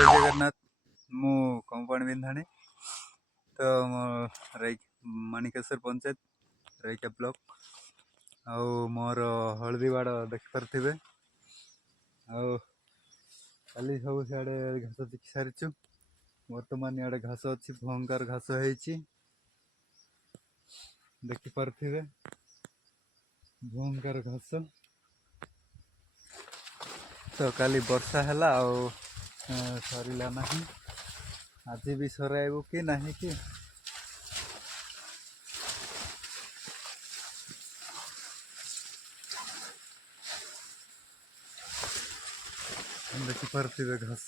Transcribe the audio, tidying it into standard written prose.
जगन्नाथ मु कंपाउंड बिंधाणी तो माणिकेश्वर पंचायत रईका ब्लॉक आउ मोर हलदीबाड़ देखिपे काली सब सियाड़े घास देखि सारी बर्तमान इे घास अच्छी भयंकर घास देखिपे भयंकर घास तो काली वर्षा है सरला ना आज भी सराइबू कि नहीं कि देखिपे घास